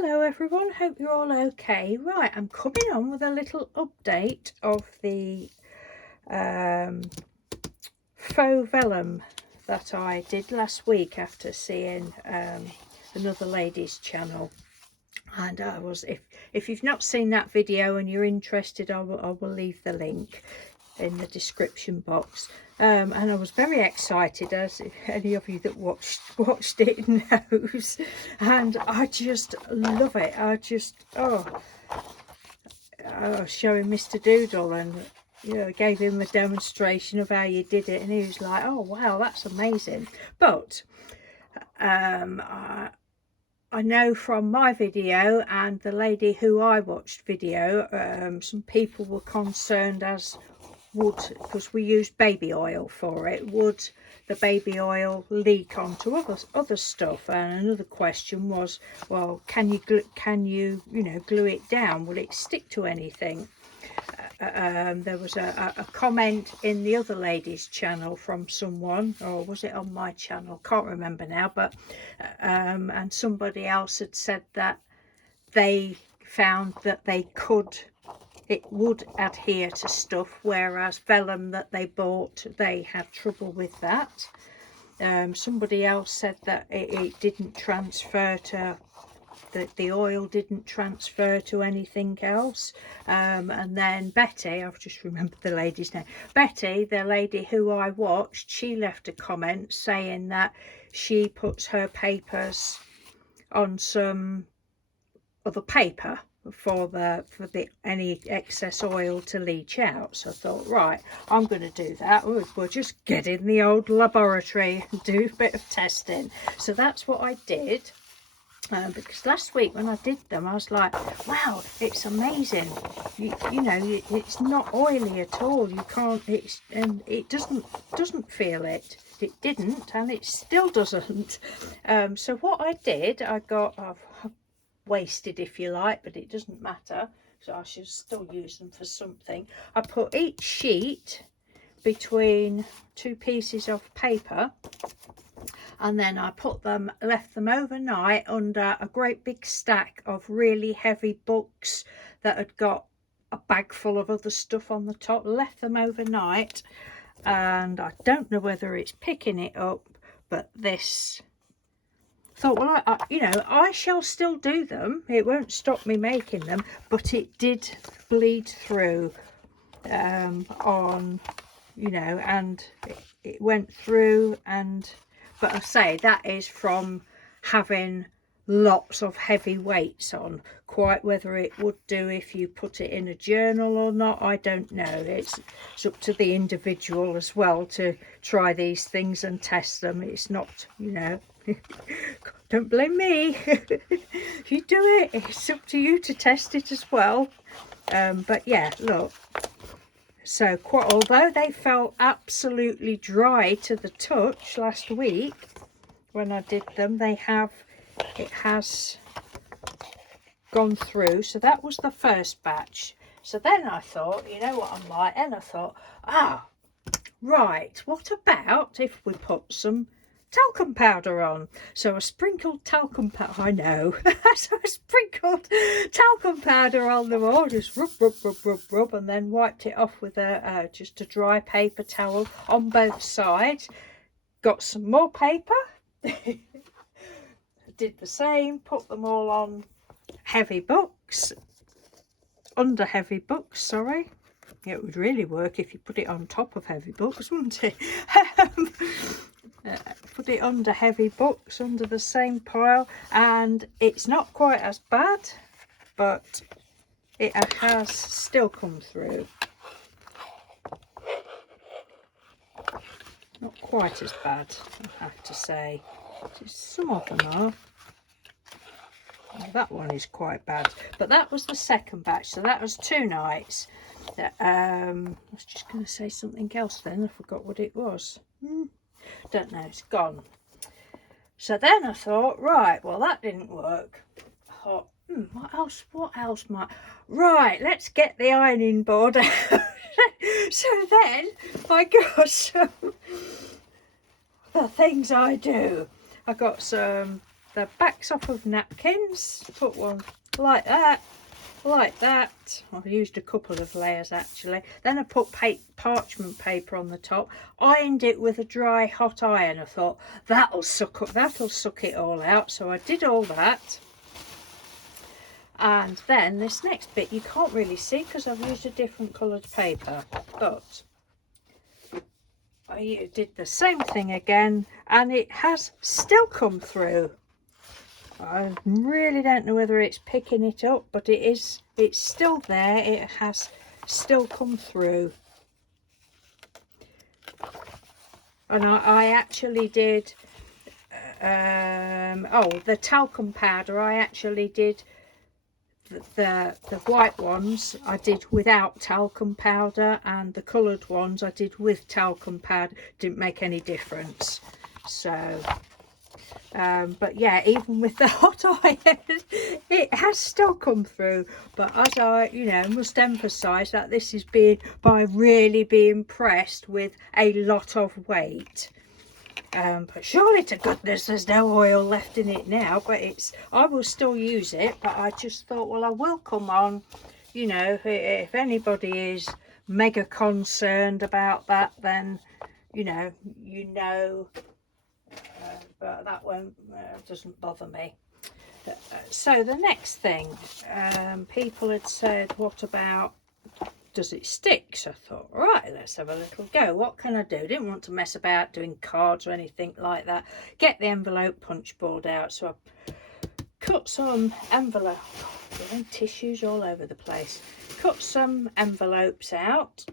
Hello everyone, hope you're all okay. Right, I'm coming on with a little update of the faux vellum that I did last week after seeing another lady's channel. And I was, if you've not seen that video and you're interested, I will leave the link in the description box. And I was very excited, as any of you that watched it knows, and I just love it. I was showing Mr. Doodle, and gave him a demonstration of how you did it, and he was like, oh wow, that's amazing. But I know from my video and the lady who I watched video, some people were concerned as would, because we used baby oil for it, would the baby oil leak onto other stuff? And another question was, well, can you glue it down? Will it stick to anything? There was a comment in the other lady's channel from someone, or was it on my channel? Can't remember now, but and somebody else had said that they found that it would adhere to stuff, whereas vellum that they bought, they had trouble with that. Somebody else said that it didn't transfer to, that the oil didn't transfer to anything else. And then Betty, I've just remembered the lady's name, Betty, the lady who I watched, she left a comment saying that she puts her papers on some other paper for any excess oil to leach out. So I thought, right, I'm going to do that. We'll just get in the old laboratory and do a bit of testing. So that's what I did. Because last week when I did them, I was like, wow, it's amazing. You know, it's not oily at all. You can't, and it doesn't feel it. It didn't, and it still doesn't. So what I did, I've wasted, if you like, but it doesn't matter, so I should still use them for something. I put each sheet between two pieces of paper, and then I left them overnight under a great big stack of really heavy books that had got a bag full of other stuff on the top. Left them overnight, and I don't know whether it's picking it up, but this, thought, well, I shall still do them. It won't stop me making them, but it did bleed through on, and it went through. And but I say that is from having lots of heavy weights on. Quite whether it would do if you put it in a journal or not, I don't know. It's up to the individual as well to try these things and test them. It's not, don't blame me. You do it, it's up to you to test it as well. But yeah, look, so although they felt absolutely dry to the touch last week when I did them, it has gone through. So that was the first batch. So then I thought, you know what I'm like, and I thought, right, what about if we put some talcum powder on? So I sprinkled talcum powder, I know. So I sprinkled talcum powder on them all, just rub, and then wiped it off with just a dry paper towel on both sides. Got some more paper, did the same, put them all on heavy books, under heavy books, sorry. It would really work if you put it on top of heavy books, wouldn't it? Put it under heavy books, under the same pile, and it's not quite as bad, but it has still come through. Not quite as bad, I have to say. Some of them are. Well, that one is quite bad, but that was the second batch, so that was 2 nights. I was just going to say something else then, I forgot what it was. Don't know, it's gone. So then I thought, right, well, that didn't work. I thought, what else might, right, let's get the ironing board out. So then I got some, the things I do. I got some the backs off of napkins. Put one like that, like that. I've used a couple of layers actually. Then I put parchment paper on the top, ironed it with a dry hot iron. I thought that'll suck it all out, so I did all that. And then this next bit you can't really see because I've used a different coloured paper, but I did the same thing again and it has still come through. I really don't know whether it's picking it up, but it's still there. It has still come through. And I actually did the talcum powder. I actually did the white ones I did without talcum powder, and the coloured ones I did with talcum powder. Didn't make any difference. So but yeah, even with the hot iron it has still come through. But as I must emphasize that this is by really being pressed with a lot of weight. But surely to goodness there's no oil left in it now, but I will still use it. But I just thought, well, I will come on, if anybody is mega concerned about that, then but that one doesn't bother me. So the next thing, people had said, what about, does it stick? So I thought, right, let's have a little go. What can I do? Didn't want to mess about doing cards or anything like that. Get the envelope punch board out. So I cut some envelope, tissues all over the place. Cut some envelopes out.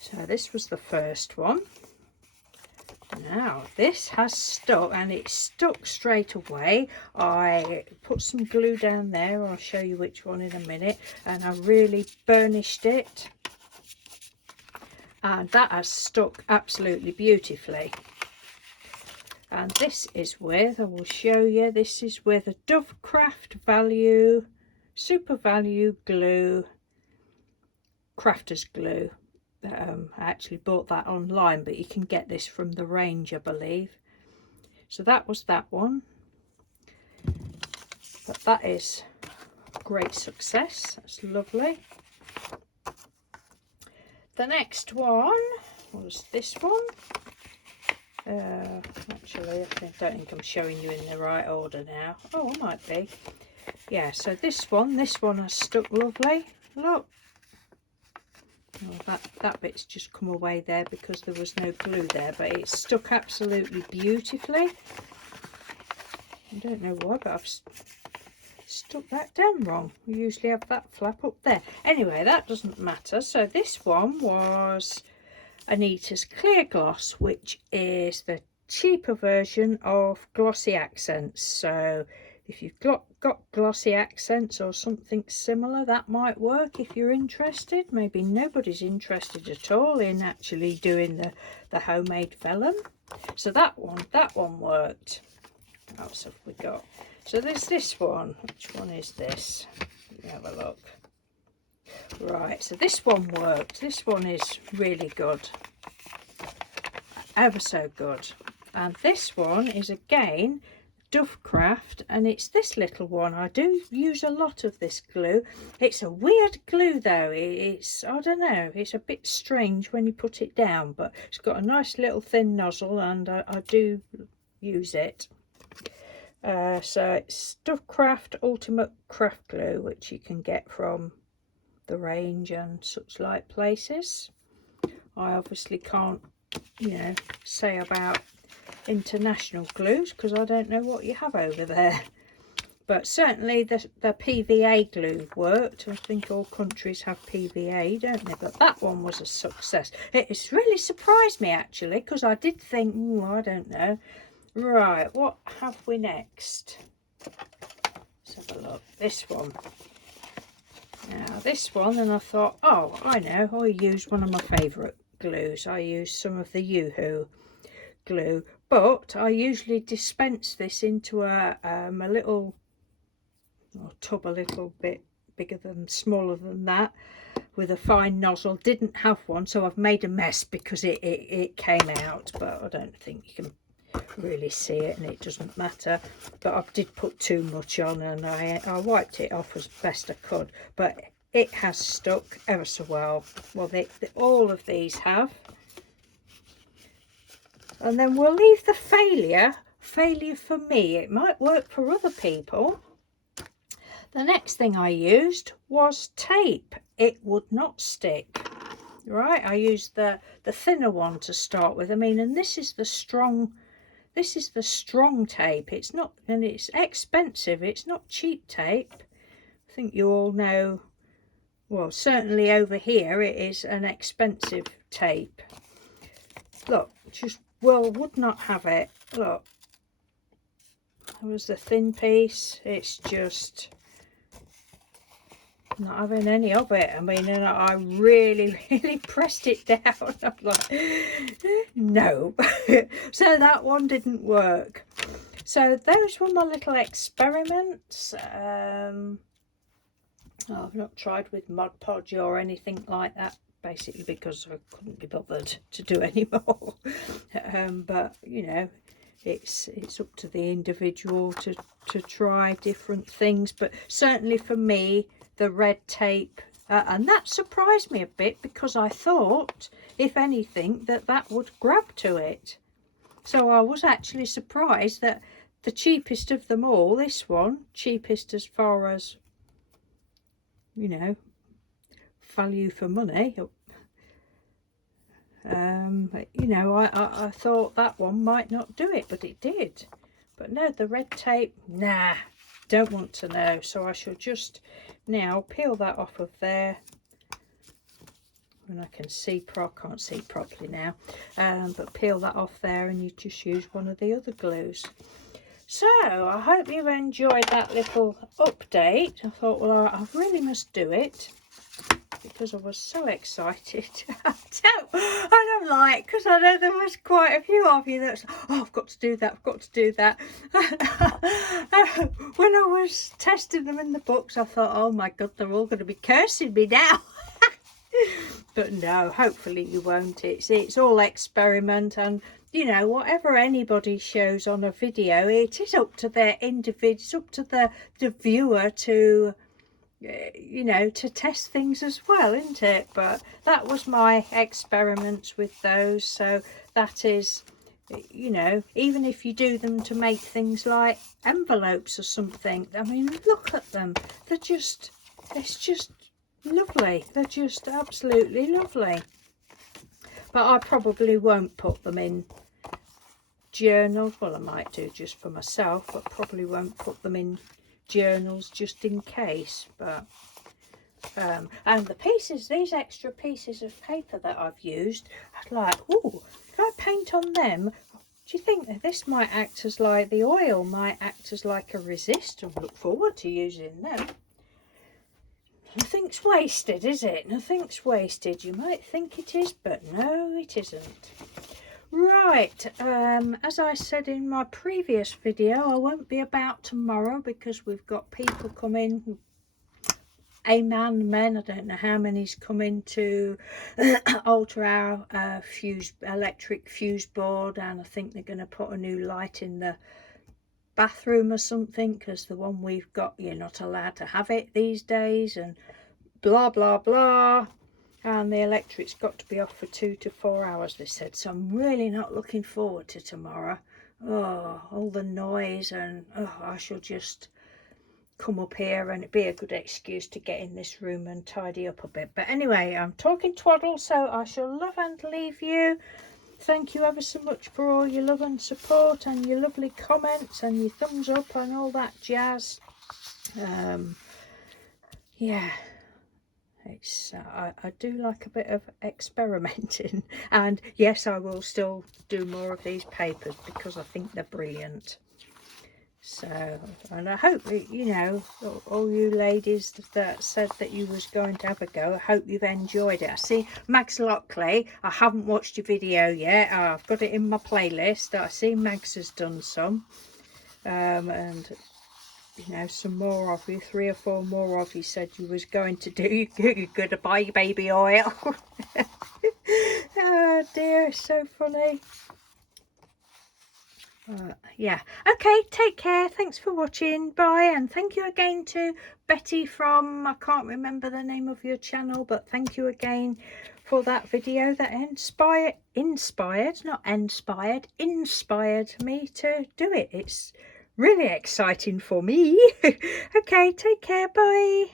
So this was the first one. Now this has stuck, and it stuck straight away. I put some glue down there, I'll show you which one in a minute, and I really burnished it, and that has stuck absolutely beautifully. And this is with, I will show you, this is with a Dovecraft Value Super Value glue, crafter's glue. I actually bought that online, but you can get this from the range, I believe. So that was that one, but that is great success. That's lovely. The next one was this one. Actually, I don't think I'm showing you in the right order now. Oh, I might be. Yeah, so this one has stuck lovely. Look. Oh, that bit's just come away there because there was no glue there, but it stuck absolutely beautifully. I don't know why, but I've stuck that down wrong. We usually have that flap up there. Anyway, that doesn't matter. So this one was Anita's Clear Gloss, which is the cheaper version of Glossy Accents. So if you've got glossy accents or something similar, that might work if you're interested. Maybe nobody's interested at all in actually doing the homemade vellum. So that one worked. What else have we got? So there's this one. Which one is this? Let me have a look. Right, so this one worked. This one is really good. Ever so good. And this one is again Dovecraft, and it's this little one. I do use a lot of this glue. It's a weird glue though. It's, I don't know, it's a bit strange when you put it down, but it's got a nice little thin nozzle, and I do use it. So it's Dovecraft Ultimate Craft Glue, which you can get from the range and such like places. I obviously can't, say about international glues because I don't know what you have over there, but certainly the PVA glue worked. I think all countries have PVA, don't they? But that one was a success. It's really surprised me actually, because I did think, I don't know. Right, what have we next? Let's have a look. This one. Now this one, and I thought, oh, I know, I used one of my favourite glues. I used some of the Yoo-hoo glue, but I usually dispense this into a little tub, a little bit smaller than that, with a fine nozzle. Didn't have one, so I've made a mess because it came out, but I don't think you can really see it, and it doesn't matter, but I did put too much on, and I wiped it off as best I could, but it has stuck ever so well. Well, all of these have. And then we'll leave the failure for me. It might work for other people. The next thing I used was tape. It would not stick. Right, I used the thinner one to start with. I mean, and this is the strong tape. It's not, and it's expensive. It's not cheap tape. I think you all know, well, certainly over here it is an expensive tape. Look, just, well, would not have it. Look, that was the thin piece. It's just not having any of it. I mean, and I really pressed it down. I'm like, no. So that one didn't work. So those were my little experiments. I've not tried with Mod Podge or anything like that, basically because I couldn't be bothered to do any more. But you know, it's up to the individual to try different things. But certainly for me, the red tape, and that surprised me a bit, because I thought, if anything, that would grab to it. So I was actually surprised that the cheapest of them all, this one, cheapest as far as, you know, value for money, you know, I thought that one might not do it, but it did. But no, the red tape, nah, don't want to know. So I shall just now peel that off of there, and I can see, I can't see properly now, but peel that off there, and you just use one of the other glues. So I hope you've enjoyed that little update. I thought, well, I really must do it, because I was so excited. I don't like, because I know there was quite a few of you that's, oh, I've got to do that, I've got to do that. When I was testing them in the books, I thought, oh my God, they're all going to be cursing me now. But no, hopefully you won't. It's all experiment, and you know, whatever anybody shows on a video, it is up to their individual, it's up to the viewer to, you know, to test things as well, isn't it? But that was my experiments with those. So that is, you know, even if you do them to make things like envelopes or something, I mean, look at them. They're just, it's just lovely. They're just absolutely lovely. But I probably won't put them in journals. Well, I might do just for myself, but probably won't put them in journals just in case. But and the pieces, these extra pieces of paper that I've used, I'd like, oh, if I paint on them, do you think that this might act as like, the oil might act as like a resist? I look forward to using them. Nothing's wasted, is it? Nothing's wasted. You might think it is, but no, it isn't. Right, as I said in my previous video, I won't be about tomorrow because we've got people coming, men, I don't know how many's coming to alter our electric fuse board, and I think they're going to put a new light in the bathroom or something, because the one we've got, you're not allowed to have it these days, and blah blah blah, and the electric's got to be off for 2 to 4 hours, they said. So I'm really not looking forward to tomorrow. Oh, all the noise, and oh, I shall just come up here, and it'd be a good excuse to get in this room and tidy up a bit. But anyway, I'm talking twaddle, so I shall love and leave you. Thank you ever so much for all your love and support, and your lovely comments, and your thumbs up and all that jazz. Yeah, it's I do like a bit of experimenting, and yes, I will still do more of these papers because I think they're brilliant. So, and I hope, you know, all you ladies that said that you was going to have a go, I hope you've enjoyed it. I see Mags Lockley, I haven't watched your video yet. I've got it in my playlist. I see Mags has done some, and you know, some more of you, 3 or 4 more of you said you was going to do. You're going to buy baby oil. Oh dear, it's so funny. Yeah, okay, take care, thanks for watching, bye, and thank you again to Betty from, I can't remember the name of your channel, but thank you again for that video that inspired me to do it. It's really exciting for me. Okay, take care, bye.